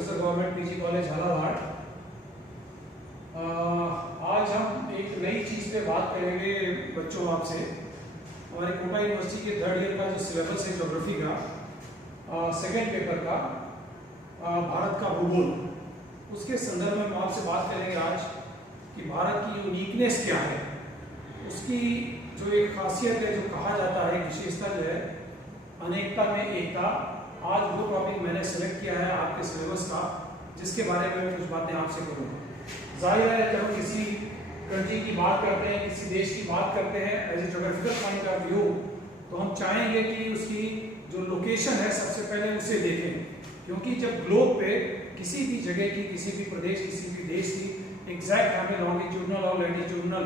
Professor government PG college Jhalawar. आज हम एक नई चीज़ पे बात करेंगे बच्चों आपसे। हमारे कोटा यूनिवर्सिटी के थर्ड ईयर का जो सिलेबस है ज्योग्राफी का सेकेंड पेपर का भारत का भूगोल, उसके संदर्भ में हम आपसे बात करेंगे आज कि भारत की यूनिकनेस क्या है, उसकी जो एक खासियत है, जो कहा जाता है विशेषता जो है अनेकता में एकता। आज वो टॉपिक मैंने सेलेक्ट किया है आपके सिलेबस का, जिसके बारे में मैं कुछ बातें आपसे करूँगा। जाहिर है जब हम किसी कंट्री की बात करते हैं, किसी देश की बात करते हैं as a geographical point of view, तो हम चाहेंगे कि उसकी जो लोकेशन है सबसे पहले उसे देखें, क्योंकि जब ग्लोब पे किसी भी जगह की, किसी भी प्रदेश, किसी भी देश की एग्जैक्ट हमें लॉन्गिट्यूडनल और लैटिट्यूडनल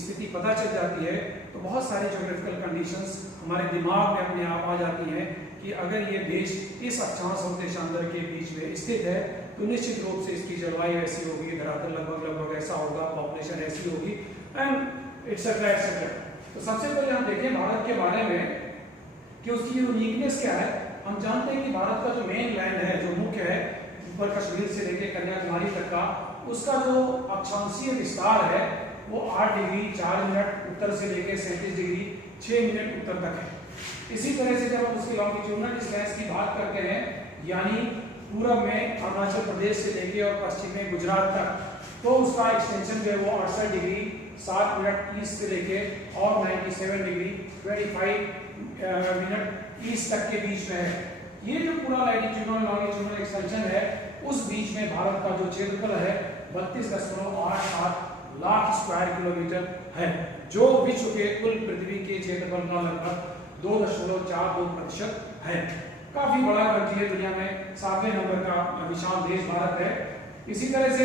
स्थिति पता चल जाती है, तो बहुत सारी ज्योग्राफिकल कंडीशंस हमारे दिमाग में अपने आप आ जाती हैं कि अगर ये देश इस अक्षांश और देशांतर के बीच में स्थित है तो निश्चित रूप से इसकी जलवायु ऐसी होगी, धरातल लगभग ऐसा होगा, पॉपुलेशन ऐसी होगी एंड एटसेट्रा एटसेट्रा। तो सबसे पहले हम देखें भारत के बारे में कि उसकी यूनिकनेस क्या है। हम जानते हैं कि भारत का जो मेन लैंड है, जो मुख्य है, ऊपर कश्मीर से लेकर कन्याकुमारी तक का, उसका जो अक्षांशीय विस्तार है वो 8 डिग्री 4 मिनट उत्तर से लेकर 37 डिग्री 6 मिनट उत्तर तक है। इसी तरह से जब हम उसकी लॉन्गिट्यूडनल डिस्टेंस की बात करते हैं, यानी पूरब में अरुणाचल प्रदेश से लेकर और पश्चिम में गुजरात तक, तो उसका एक्सटेंशन जो है वो 68 डिग्री 7 मिनट ईस्ट से लेकर और 97 डिग्री 25 मिनट ईस्ट तक के बीच में है। ये जो पूरा लैटिट्यूडनल लॉन्गिट्यूडनल एक्सटेंशन है, उस बीच में भारत का जो क्षेत्रफल है 32.87 लाख स्क्वायर किलोमीटर है, जो विश्व के कुल पृथ्वी के क्षेत्रफल का लगभग 2.42% है। काफी बड़ा कंट्री है, दुनिया में 7वें नंबर का विशाल देश भारत है। इसी तरह से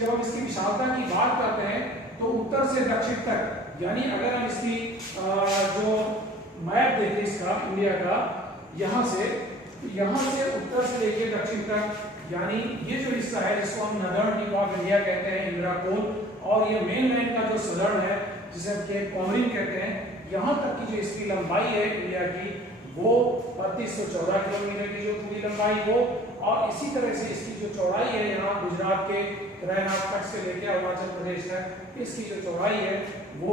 जब हम इसकी विशालता की बात करते हैं तो उत्तर से दक्षिण तक, यानी अगर हम इसकी जो मैप देखें इसका इंडिया का, यहाँ से उत्तर से लेकर दक्षिण तक, यानी ये जो हिस्सा है जिसको हम नदर्न टिप ऑफ इंडिया कहते हैं, इंदिरा कोल, और ये मेनलैंड का जो सदर्न है जिसे हम केप कॉमरिन कहते हैं, यहाँ तक की जो इसकी लंबाई है इंडिया की वो 3214 किलोमीटर की जो पूरी लंबाई हो, और इसी तरह से इसकी जो चौड़ाई है यहाँ गुजरात के रैनाथ तक से लेकर अरुणाचल प्रदेश तक, इसकी जो चौड़ाई है वो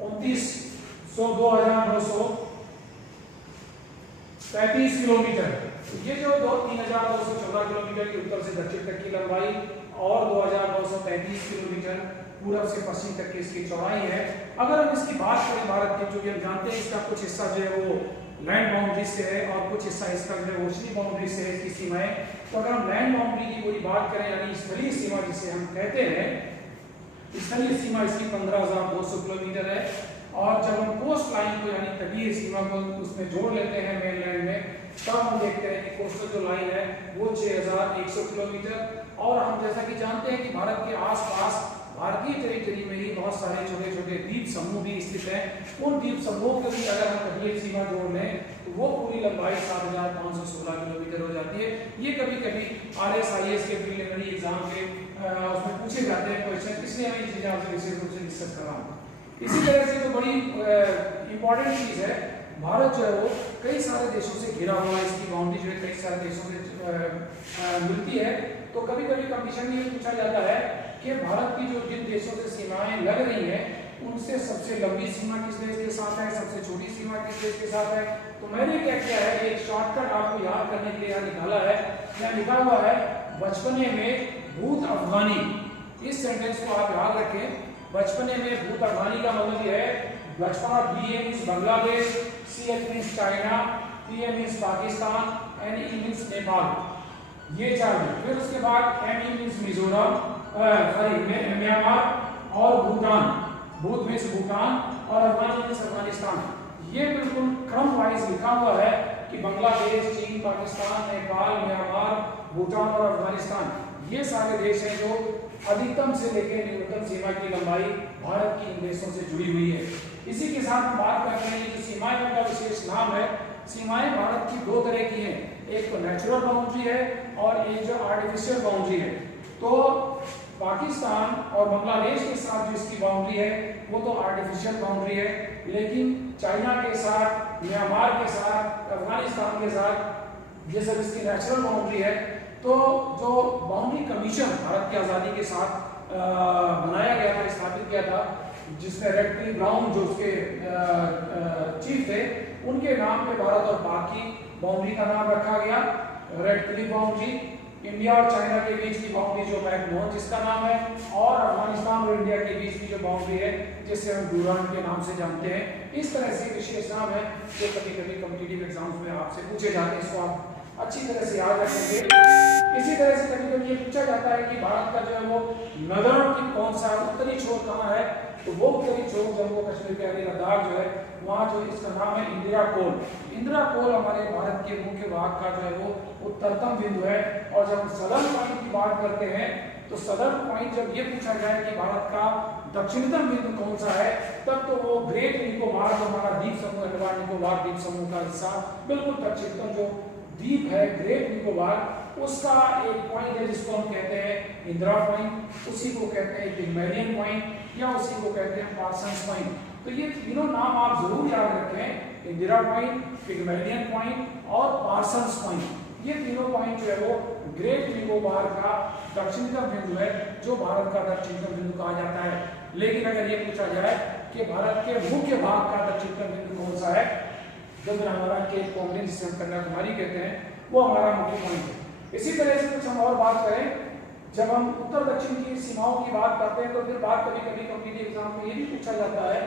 2935 किलोमीटर। ये जो 3214 किलोमीटर की उत्तर से दक्षिण तक की लंबाई और 2935 किलोमीटर पूरब से पश्चिम तक की इसकी चौड़ाई है। अगर हम इसकी बात करें भारत की, जो हम जानते हैं इसका कुछ हिस्सा जो है वो लैंड बाउंड्री से है और कुछ हिस्सा इसका जो है ओशनी बाउंड्री से है, इसकी सीमाएं। तो अगर हम लैंड बाउंड्री की पूरी बात करें, यानी स्थलीय सीमा जिसे हम कहते हैं, स्थलीय सीमा इसकी 15,200 किलोमीटर है। और जब हम कोस्ट लाइन को यानी तटीय सीमा को उसमें जोड़ लेते हैं मेनलैंड में, तब हम देखते हैं कि कोस्टल जो लाइन है वो 6,100 किलोमीटर। और हम जैसा कि जानते हैं कि भारत के आसपास भारतीय टेरिटरी में ही बहुत सारे छोटे छोटे द्वीप समूह भी स्थित हैं। उन द्वीप समूह के भी अगर हम तटीय सीमा जोड़ लें तो वो पूरी लंबाई 7,516 किलोमीटर हो जाती है। ये कभी कभी RSIS के प्रीलिमिनरी एग्जाम के उसमें पूछे जाते हैं क्वेश्चन, इसलिए मैं ये चीजें आपसे विशेष रूप से डिस्कस कर रहा हूँ। इसी तरह से जो बड़ी इंपॉर्टेंट चीज है, भारत जो है वो कई सारे देशों से घिरा हुआ है, इसकी बाउंड्री जो है कई सारे देशों से मिलती है। तो कभी कभी कंडीशन ये पूछा जाता है कि भारत की जो जिन देशों से सीमाएं लग रही हैं उनसे सबसे लंबी सीमा किस देश के साथ है, सबसे छोटी सीमा किस देश के साथ है। तो मैंने क्या किया है, एक शॉर्टकट आपको याद करने के लिए यहाँ निकाला है। यहाँ लिखा हुआ है बचपने में भूत अफगानी। इस सेंटेंस को आप याद रखें, बचपने में भूत अफगानी का मतलब ये है बचपना BA means Bangladesh, CH means China, PA means Pakistan, NE means Nepal, ये चार। फिर उसके बाद ME मीन्स मिजोरम, म्यांमार और भूटान, भूत मीन्स भूटान और अफगानी मीन्स अफगानिस्तान। ये बिल्कुल क्रम वाइज लिखा हुआ है कि बांग्लादेश, चीन, पाकिस्तान, नेपाल, म्यांमार, भूटान और अफगानिस्तान, ये सारे देश हैं जो अधिकतम से लेकर न्यूनतम सीमा की लंबाई भारत की इन देशों से जुड़ी हुई है। इसी के साथ हम बात करते हैं कि सीमाएं का विशेष नाम है। सीमाएं भारत की दो तरह की हैं, एक तो नेचुरल बाउंड्री है और एक जो आर्टिफिशियल बाउंड्री है। तो पाकिस्तान और बांग्लादेश के साथ जो इसकी बाउंड्री है वो तो आर्टिफिशियल बाउंड्री है, लेकिन चाइना के साथ, म्यांमार के साथ, अफगानिस्तान के साथ ये सब इसकी नेचुरल बाउंड्री है। तो जो बाउंड्री कमीशन भारत की आज़ादी के साथ बनाया गया था, स्थापित किया था, जिसमें रेड ब्राउन जो उसके चीफ थे, उनके नाम पे भारत और पाक की बाउंड्री का नाम रखा गया रेड बाउंड्री। इंडिया और चाइना के बीच की बाउंड्री जो मैकमोहन जिसका नाम है, और अफगानिस्तान और इंडिया के बीच की जो बाउंड्री है जिसे हम डूरांड के नाम से जानते हैं। इस तरह से विशेष नाम है जो कभी कभी कॉम्पिटिटिव एग्जाम्स में आपसे पूछे जाते हैं, इसको आप अच्छी तरह से याद रखेंगे। इसी तरह से कभी कभी ये पूछा जाता है कि भारत का जो है वो नदर्न टिप कौन सा है, उत्तरी छोर कहाँ है, तो वो उत्तरी छोर जम्मू कश्मीर के अली लद्दाख जो है वहाँ जो इसका नाम है इंदिरा कोल। इंदिरा कोल हमारे भारत के मुख्य भाग का जो है वो उत्तरतम बिंदु है। और जब हम सदर्न पॉइंट की बात करते हैं तो सदर्न पॉइंट जब ये पूछा जाए कि भारत का दक्षिणतम बिंदु कौन सा है, तब तो वो ग्रेट निकोबार जो हमारा द्वीप समूह अंडमान निकोबार द्वीप समूह का हिस्सा बिल्कुल दक्षिणतम जो द्वीप है ग्रेट निकोबार, उसका एक पॉइंट है जिसको हम कहते हैं इंदिरा पॉइंट, उसी को कहते हैं पिग्मेलियन पॉइंट या उसी को कहते हैं पार्सन्स पॉइंट। तो ये तीनों नाम आप जरूर याद रखें, इंदिरा पॉइंट, पिग्मेलियन पॉइंट और पार्सन्स पॉइंट। ये तीनों पॉइंट जो है वो ग्रेट निकोबार का दक्षिणतम बिंदु है, जो भारत का दक्षिणतम बिंदु कहा जाता है। लेकिन अगर ये पूछा जाए कि भारत के मुख्य भाग का दक्षिणतम बिंदु कौन सा है, जो हमारा केप कॉन्गरेस जिसे हम कन्याकुमारी कहते हैं, वो हमारा मुख्य पॉइंट है। इसी तरह से कुछ हम और बात करें, जब हम उत्तर दक्षिण की सीमाओं की बात करते हैं तो फिर बात कभी कभी कॉम्पिटिटिव एग्जाम में ये भी पूछा जाता है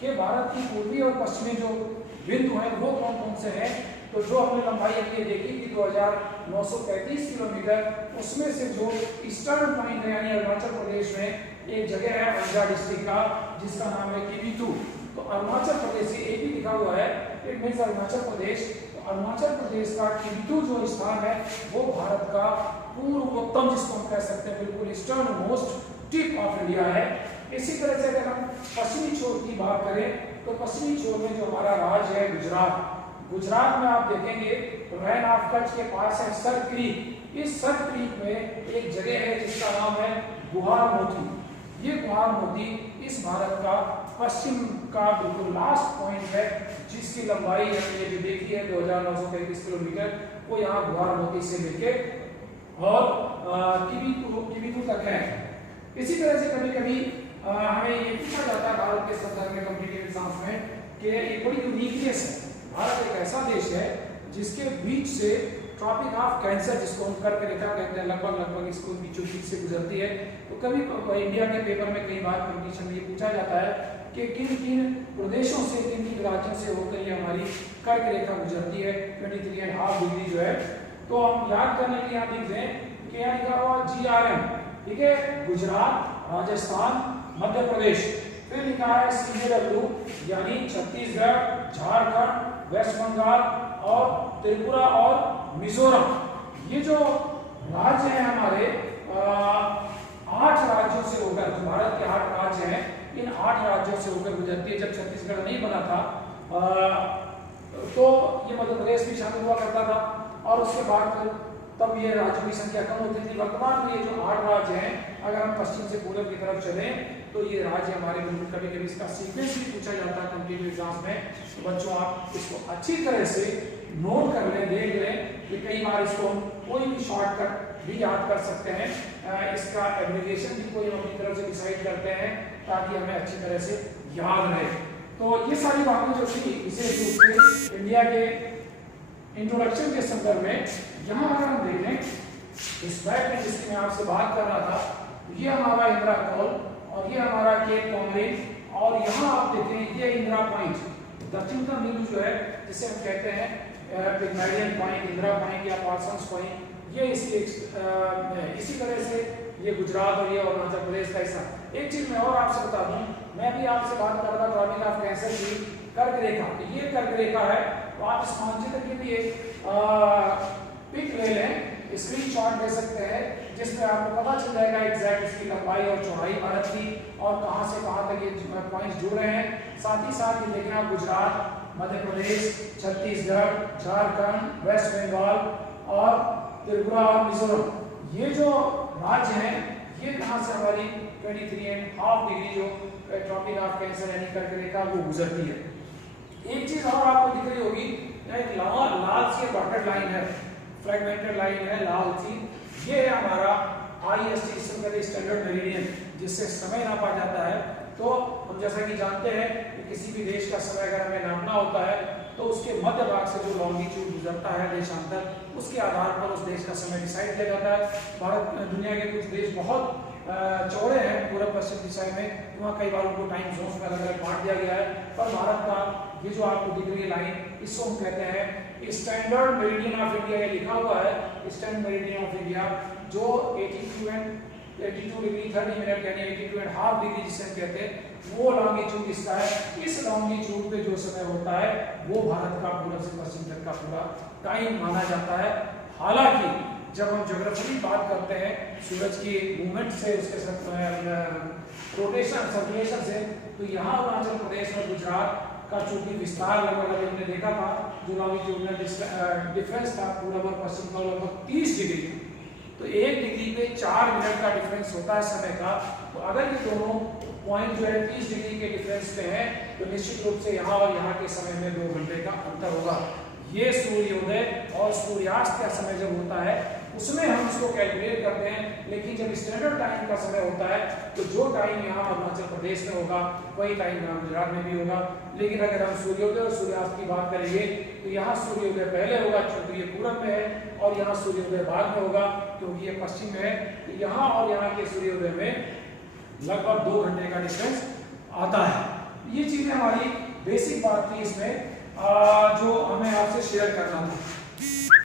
कि भारत की पूर्वी और पश्चिमी जो बिंदु हैं वो कौन कौन से हैं। तो जो हमने लंबाई अभी देखी थी 2935 किलोमीटर, उसमें से जो ईस्टर्न पॉइंट है यानी अरुणाचल प्रदेश में एक जगह है अंजा डिस्ट्रिक्ट का जिसका नाम है किबिथू। तो अरुणाचल प्रदेश से एक ही लिखा हुआ है, इट मींस अरुणाचल प्रदेश। तो अरुणाचल प्रदेश का किबिथू जो स्थान है वो भारत का पूर्वोत्तम जिसको हम कह सकते हैं बिल्कुल eastern most tip of India है। इसी तरह से अगर हम पश्चिमी छोर की बात करें तो पश्चिमी छोर में जो हमारा राज्य है गुजरात, गुजरात में आप देखेंगे रैन ऑफ कच्छ के पास है सर क्रीक। इस सर क्रीक में एक जगह है जिसका नाम है गुहार मोती। ये गुहार मोती इस भारत का पश्चिम का बिल्कुल लास्ट पॉइंट है, जिसकी लंबाई हमने जो देखी है 2935 किलोमीटर, वो यहाँ गुहार मोती से लेके और किबिथू तक है। इसी तरह से कभी कभी हमें ये पूछा जाता है भारत के संदर्भ में कॉम्पिटिटिव एग्जाम्स में कि एक बड़ी यूनिकनेस है, भारत एक ऐसा देश है जिसके बीच से ट्रॉपिक ऑफ कैंसर जिसको हम कर्क रेखा कहते हैं लगभग इसको बीचों बीच से गुजरती है। तो कभी इंडिया के पेपर में कई बार कंपटीशन में ये पूछा जाता है कि किन किन प्रदेशों से किन किन राज्यों से होकर ये हमारी कर्क रेखा गुजरती है 23.5 डिग्री जो है। तो हम याद करने के लिए यहाँ लिख दें कि यहाँ लिखा हुआ GRM, ठीक है, गुजरात, राजस्थान, मध्य प्रदेश। फिर लिखा है CJW यानी छत्तीसगढ़, झारखंड, वेस्ट बंगाल और त्रिपुरा और मिजोरम। ये जो राज्य हैं हमारे 8 राज्यों से होकर, जो भारत के 8 राज्य हैं, इन 8 राज्यों से होकर गुजरती है। जब छत्तीसगढ़ नहीं बना था तो ये मध्य प्रदेश भी शामिल हुआ करता था और उसके बाद तब ये राज्यों की संख्या कम होती थी। वर्तमान में ये जो 8 राज्य हैं, अगर हम पश्चिम से पूर्व की तरफ चलें तो ये राज्य हमारे बिल्कुल कभी कभी इसका सीक्वेंस भी पूछा जाता है कॉम्पिटिटिव एग्जाम्स में। तो बच्चों आप इसको अच्छी तरह से नोट कर लें, देख लें कि कई बार इसको हम कोई भी शॉर्टकट भी याद कर सकते हैं, इसका एब्रिविएशन भी कोई अपनी तरफ से डिसाइड करते हैं ताकि हमें अच्छी तरह से याद रहे। तो ये सारी बातें जो थी विशेष रूप से इंडिया के इंट्रोडक्शन के संदर्भ में, यहाँ अगर हम देखें इस बैग में जिसकी मैं आपसे बात कर रहा था, ये हमारा इंदिरा कोल और ये हमारा केप कॉन्गरेस और यहाँ आप देखें ये इंदिरा पॉइंट, दक्षिणतम बिंदु जो है जिसे हम कहते हैं पिग्मेलियन पॉइंट, इंदिरा पॉइंट या पार्सन्स पॉइंट, ये इसी तरह से ये गुजरात और ये अरुणाचल प्रदेश का हिस्सा। एक चीज मैं और आपसे बता दूं, मैं भी आपसे बात कर रहा था ट्रॉपिक ऑफ कैंसर की कर्क रेखा, तो ये कर्क रेखा है। तो आप इस मानचित्र की भी एक पिक ले लें, स्क्रीनशॉट ले सकते हैं, जिसमें आपको पता चल जाएगा एग्जैक्ट इसकी लंबाई और चौड़ाई भारत की और कहां से कहां तक ये पॉइंट्स जुड़ रहे हैं। साथ ही साथ ये देखना गुजरात, मध्य प्रदेश, छत्तीसगढ़, झारखंड, वेस्ट बंगाल और त्रिपुरा और मिजोरम, ये जो राज्य हैं ये कहां से हमारी 23.5 डिग्री जो ट्रॉपिक ऑफ कैंसर यानी कर्क रेखा वो गुजरती है। एक चीज और आपको दिख रही होगी, एक लाल सी डॉटेड लाइन है, फ्रेगमेंटेड लाइन है लाल चीज। ये है हमारा IST स्टैंडर्ड मेरिडियन, जिससे समय नापा जाता है। तो हम जैसा कि जानते हैं कि किसी भी देश का समय अगर हमें नापना होता है तो उसके मध्य भाग से जो लॉन्गिट्यूड गुजरता है देशांतर, उसके आधार पर उस देश का समय डिसाइड किया जाता है। भारत दुनिया के कुछ देश बहुत चौड़े हैं पूर्व पश्चिम दिशा में, वहाँ कई बार उनको टाइम जोन में अलग अलग बांट दिया गया है। पर भारत का ये जो आपको दिख रही है लाइन, इसको हम कहते हैं स्टैंडर्ड मेरिडियन ऑफ इंडिया। ये लिखा हुआ है स्टैंडर्ड मेरिडियन ऑफ इंडिया, जो 82 डिग्री 30 मिनट यानी 82.5 डिग्री जिसे हम कहते हैं, वो लॉन्गिट्यूड इसका है। इस लॉन्गिट्यूड पे जो समय होता है वो भारत का पूर्व से पश्चिम तक का पूरा टाइम माना जाता है। हालांकि जब हम ज्योग्राफी की बात करते हैं सूरज की मूवमेंट से, उसके रोटेशन सर्कुलेशन से, तो यहाँ अरुणाचल प्रदेश और गुजरात का चूंकि विस्तार लगभग हमने देखा था, जो लॉन्गिट्यूडनल डिफरेंस था पूर्व और पश्चिम का लगभग 30 डिग्री, तो 1 डिग्री पे 4 मिनट का डिफरेंस होता है समय का। तो अगर ये दोनों पॉइंट जो है 30 डिग्री के डिफरेंस पे है, तो निश्चित रूप से यहाँ और यहाँ के समय में 2 घंटे का अंतर होगा। ये सूर्योदय और सूर्यास्त का समय जब होता है उसमें हम इसको कैलकुलेट करते हैं, लेकिन जब स्टैंडर्ड टाइम का समय होता है तो जो टाइम यहाँ अरुणाचल प्रदेश में होगा वही टाइम यहाँ गुजरात में भी होगा। लेकिन अगर हम सूर्योदय और सूर्यास्त की बात करेंगे तो यहाँ सूर्योदय पहले होगा क्योंकि ये पूरब में है, और यहाँ सूर्योदय बाद में होगा क्योंकि ये पश्चिम में है। तो यहाँ और यहाँ के सूर्योदय में लगभग 2 घंटे का डिफरेंस आता है। ये चीजें हमारी बेसिक बात थी इसमें, जो हमें आपसे शेयर करना था।